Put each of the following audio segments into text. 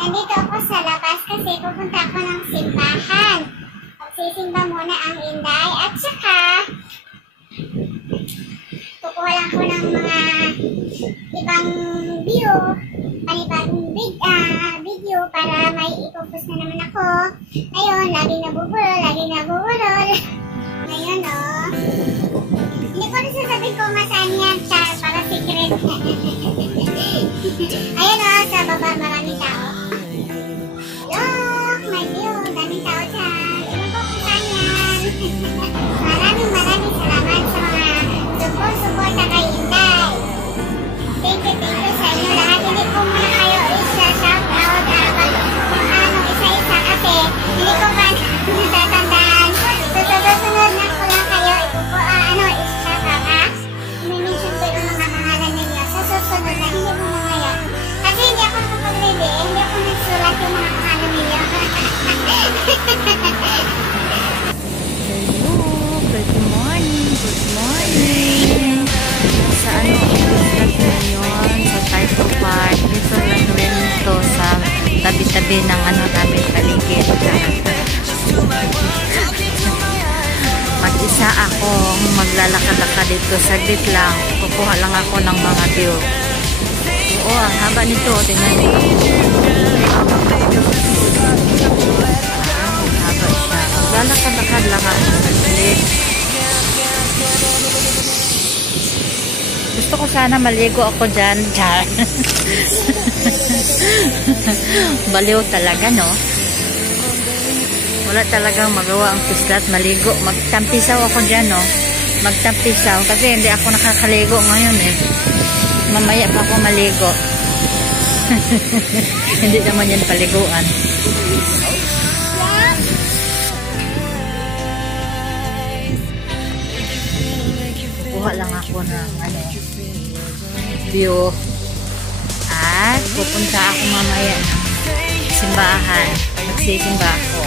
Nandito ako sa labas kasi pupunta ako ng simbahan. Magsisimba muna ang Inday at saka kukuha lang ako ng mga ibang view, panibagong video para may ipopost na naman ako. Ayun, laging nabubulol. Ayun hindi ko rin sasabihin kung masaan yan, Char, para secret. Ayun sa baba maraming tao. Look, my view, daming tao dyan. Ewan ko kung saan yan. Maraming salamat sa mga support kay Inday. Thank you sa inyo lahat. Hindi ko muna kayo isa-shout out isa-isa kasi hindi ko pa natatandaan. Susunod na ko lang kayo isa-shout out i-mention ko yung mga pangalan ninyo sa susunod na hindi mo na ngayon. Kasi hindi ako nakapag-ready, hindi ako nagsulat yung mga pangalan ninyo. Good morning. Sa ngayon sa Taito Park. Dito lang rin ito sa tabi-tabi ng namin paligid. Mag-isa ako maglalakad-lakad dito. Saglit lang. Kukuha lang ako ng mga view. Oo, ang haba nito. Tingnan niyo. Ang haba siya. Maglalakad-lakad lang ako. Saglit. Gusto ko sana maligo ako dyan. Baliw talaga, no? Wala talagang magawa ang pislat. Maligo. Magtampisaw ako dyan, no? Magtampisaw. Kasi hindi ako nakakaligo ngayon, eh. Mamaya pa ako maligo. Hindi naman yan paliguan. Kuha lang ako ng view at pupunta ako mamaya ng simbahan. Magsisimba ako.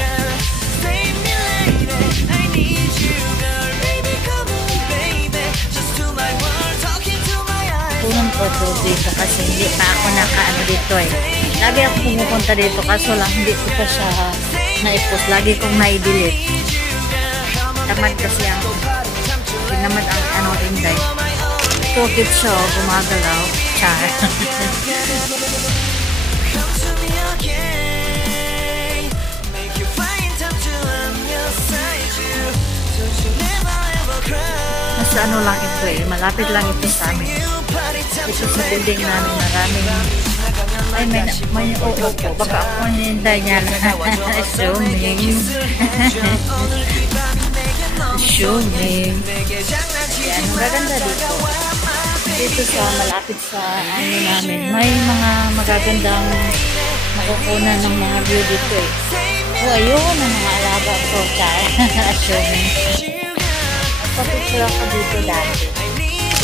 Punong ko to dito kasi hindi pa ako nakaano dito eh. Lagi ako pumupunta dito kaso lang hindi ko pa siya na-post. Lagi kong na-delete. Tamad kasi ang naman ang Inday. Pocket siya, gumagalaw. Char. Nasa lang ito eh. Malapit lang ito sa amin. Ito sa building namin maraming may oo po. Baka ako Inday niya lang. Assuming. Ayan, magaganda dito. Dito sa malapit sa namin. May mga magagandang makukunan ng mga view dito eh. O ayun, ang mga alaga ko. Assuming. Papicture ako dito dati.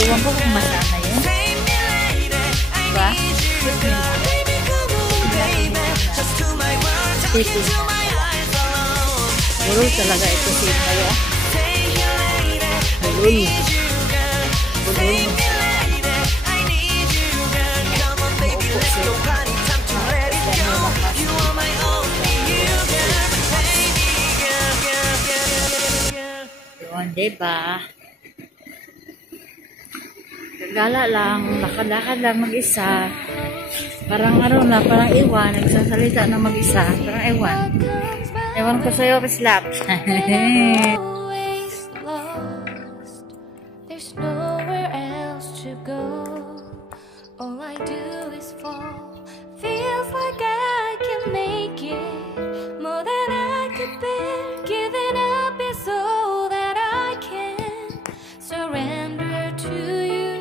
Iwan ko kung masama yun. Diba? Dito na. Burol talaga ito si Kaya. Burol. Yun, diba? Gala lang, lakad-lakad lang mag-isa. Parang parang iwan, nagsasalita na mag-isa. Parang iwan. Ewan ko sa'yo, Slap. There's nowhere else to go. All I do is fall. Feels like I can make it more than I could bear. Giving up is all that I can surrender to you.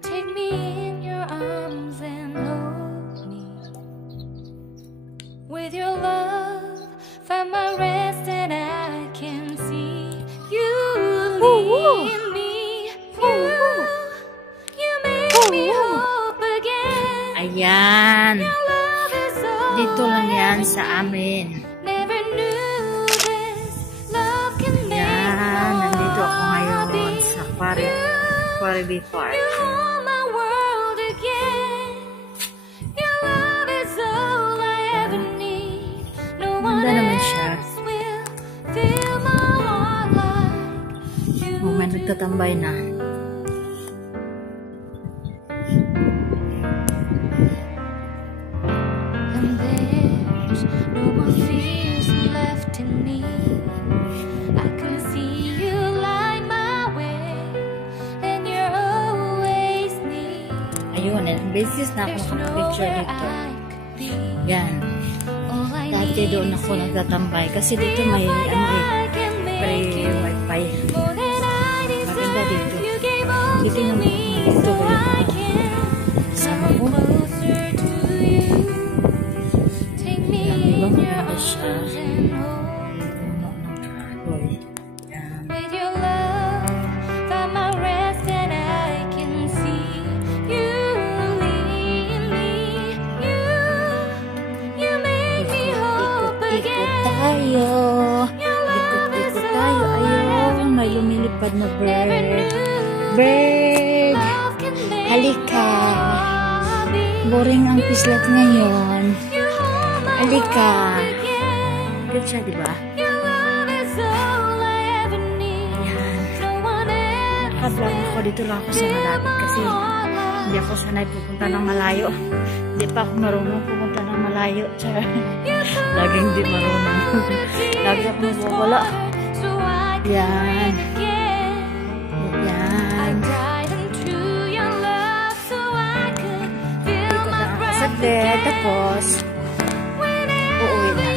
Take me in your arms and hold me with your love. Find my rest and I can see you lead me. You make me hope again. Ayan. Dito lang yan sa amin. Never knew this love can make. Ayan. Nandito ako ngayon sa Quarry Park. You hold my world again. Your love is all nagtatambay na. And there's no more fears left in me. I can see you light my way, and you're always near. Ayun, beses na ako There's nakapicture nowhere dito. I could be. Yan. All I Dati need doon is ako you. nagtatambay. Kasi dito Feels may, like ano eh, I can may make it wifi. more than I Maganda deserve. dito. You gave all Dito to yung me, dito so ba I yung can kasama come ko? closer to you. Take me Yan, di ba in your maganda siya? arms and hold me. Puno ng kahoy. Yan. With your love, find my rest and I can see you lead me. You make me hope Ikot-ikot again. tayo. Your love is Ikot-ikot tayo. all I Ayun, may ever lumilipad na never bird. knew. Bird! Love can make Halika. my heart beat. Boring ang pislat ngayon. You hold my Halika. heart again. Good siya, di ba? Your love is all I ever need. Yan. No one else Nakablog ako. Dito lang ako sa malapit kasi hindi ako sanay pupunta ng malayo. Hindi pa ako marunong pupunta ng malayo. Char. Laging hindi marunong. Lagi ako nagwawala. Yan. Yan. Ikot na ako saglit. Tapos, uuwi na.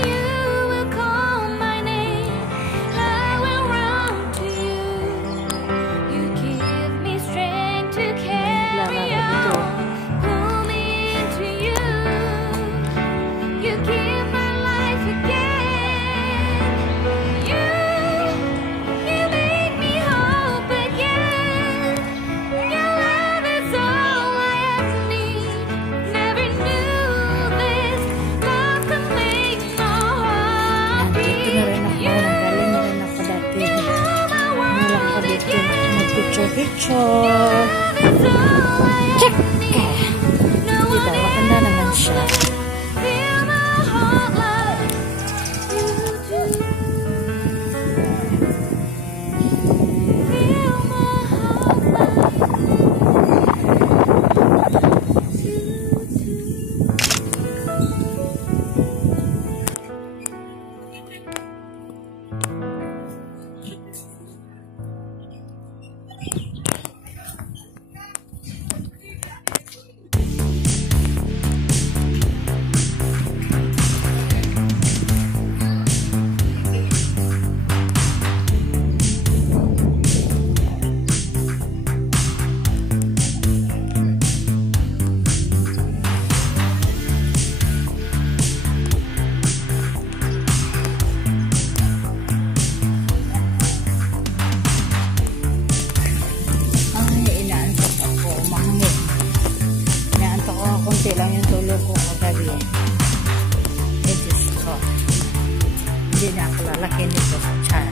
Nandito na rin ako. Nanggaling na rin ako dati. Ano lang ako dito. Mag-picture-picture. Check! Diba? Maganda naman siya. Konti lang yung tulog ko kagabi. Diyos ko. Hindi na ako lalaki nito sa chan.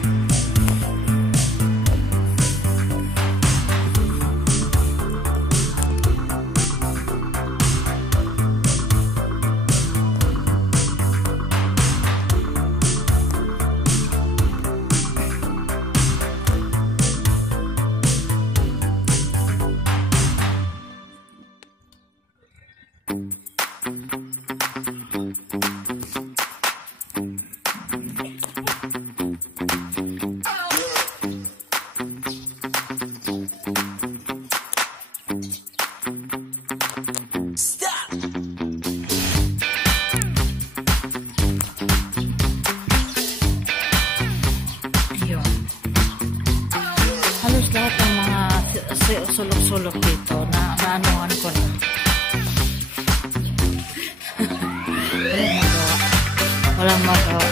Halos lahat ng mga sulok-sulok dito na naanuhan ko na. Walang magawa.